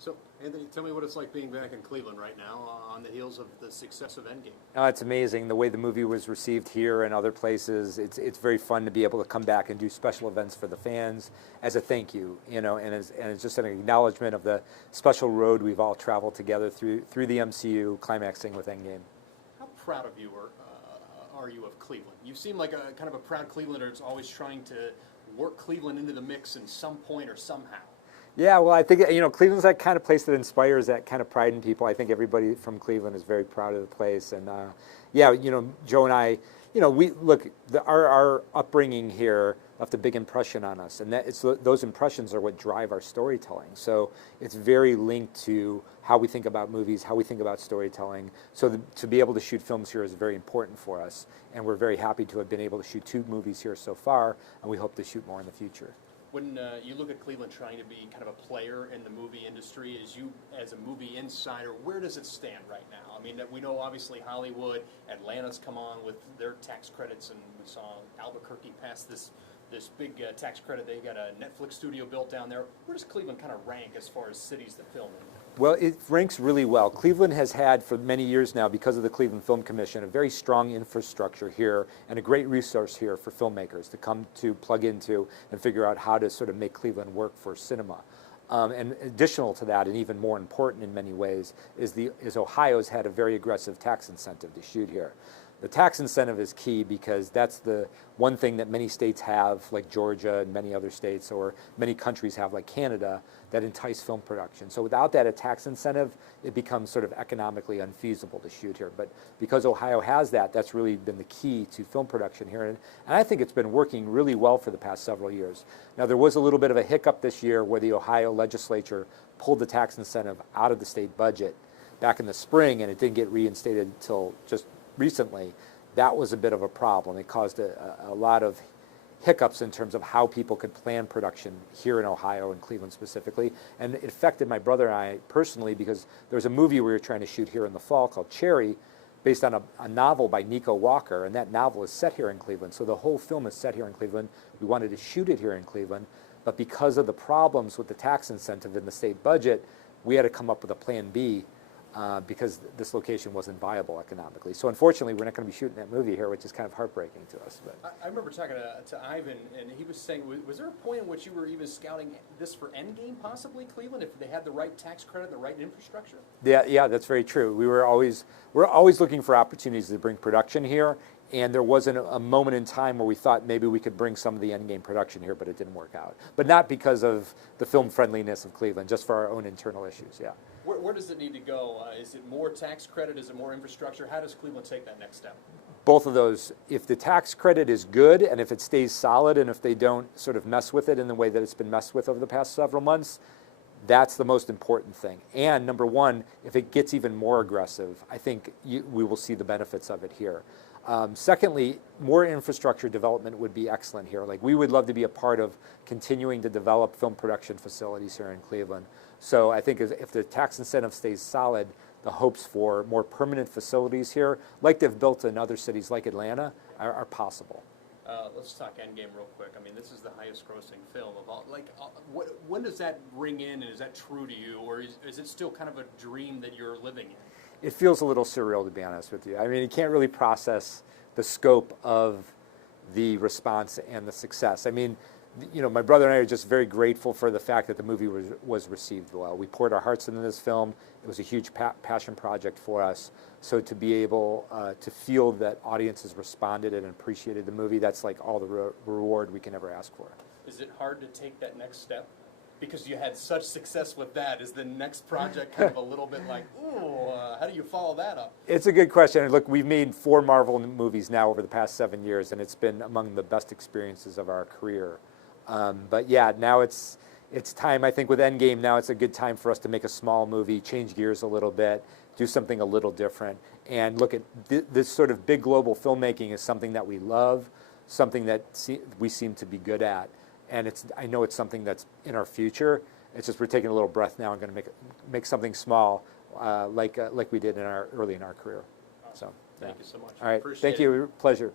So, Anthony, tell me what it's like being back in Cleveland right now on the heels of the success of Endgame. Oh, it's amazing the way the movie was received here and other places. It's very fun to be able to come back and do special events for the fans as a thank you, and it's just an acknowledgement of the special road we've all traveled together through the MCU, climaxing with Endgame. How proud of you are you of Cleveland? You seem like a kind of a proud Clevelander who's always trying to work Cleveland into the mix in some point or somehow. Yeah, well, I think Cleveland's that kind of place that inspires that kind of pride in people. I think everybody from Cleveland is very proud of the place, and yeah, Joe and I, we look our upbringing here left a big impression on us, and those impressions are what drive our storytelling. So it's very linked to how we think about movies, how we think about storytelling. So to be able to shoot films here is very important for us, and we're very happy to have been able to shoot 2 movies here so far, and we hope to shoot more in the future. When you look at Cleveland trying to be kind of a player in the movie industry, as a movie insider, where does it stand right now? I mean, we know obviously Hollywood, Atlanta's come on with their tax credits, and we saw Albuquerque pass this big tax credit. They got a Netflix studio built down there. Where does Cleveland kind of rank as far as cities to film in? Well, it ranks really well. Cleveland has had for many years now, because of the Cleveland Film Commission, a very strong infrastructure here and a great resource here for filmmakers to come to plug into and figure out how to sort of make Cleveland work for cinema. And additional to that, and even more important in many ways, is Ohio's had a very aggressive tax incentive to shoot here. The tax incentive is key because that's the one thing that many states have, like Georgia and many other states, or many countries have, like Canada, that entice film production. So without that tax incentive, it becomes sort of economically unfeasible to shoot here. But because Ohio has that, that's really been the key to film production here. And I think it's been working really well for the past several years. Now, there was a little bit of a hiccup this year where the Ohio legislature pulled the tax incentive out of the state budget back in the spring, and it didn't get reinstated until just recently. That was a bit of a problem. It caused a lot of hiccups in terms of how people could plan production here in Ohio and Cleveland specifically. And it affected my brother and I personally because there was a movie we were trying to shoot here in the fall called Cherry, based on a novel by Nico Walker, and that novel is set here in Cleveland. So the whole film is set here in Cleveland. We wanted to shoot it here in Cleveland, but because of the problems with the tax incentive in the state budget, we had to come up with a plan B because this location wasn't viable economically. So unfortunately, we're not going to be shooting that movie here, which is kind of heartbreaking to us. But I remember talking to Ivan, and he was saying, was there a point in which you were even scouting this for Endgame, possibly, Cleveland, if they had the right tax credit and the right infrastructure? Yeah, that's very true. We're always looking for opportunities to bring production here, and there wasn't a moment in time where we thought maybe we could bring some of the Endgame production here, but it didn't work out. But not because of the film friendliness of Cleveland, just for our own internal issues, yeah. Where does it need to go? Is it more tax credit? Is it more infrastructure? How does Cleveland take that next step? Both of those. If the tax credit is good and if it stays solid and if they don't sort of mess with it in the way that it's been messed with over the past several months, that's the most important thing. And number one, if it gets even more aggressive, I think we will see the benefits of it here. Secondly, more infrastructure development would be excellent here. Like, we would love to be a part of continuing to develop film production facilities here in Cleveland. So I think if the tax incentive stays solid, the hopes for more permanent facilities here, like they've built in other cities like Atlanta, are possible. Let's talk Endgame real quick. I mean, this is the highest grossing film of all. Like, when does that ring in, and is that true to you, or is it still kind of a dream that you're living in? It feels a little surreal, to be honest with you. I mean, you can't really process the scope of the response and the success. I mean, my brother and I are just very grateful for the fact that the movie was received well. We poured our hearts into this film. It was a huge passion project for us. So to be able to feel that audiences responded and appreciated the movie, that's like all the reward we can ever ask for. Is it hard to take that next step? Because you had such success with that, is the next project kind of a little bit like, ooh, how do you follow that up? It's a good question. And look, we've made 4 Marvel movies now over the past 7 years, and it's been among the best experiences of our career. But yeah, now it's time. I think with Endgame now, it's a good time for us to make a small movie, change gears a little bit, do something a little different, and look at this sort of big global filmmaking is something that we love, something that we seem to be good at. And I know it's something that's in our future. It's just we're taking a little breath now and going to make something small, like we did early in our career. Awesome. So thank you so much. All right, Appreciate thank you. Pleasure.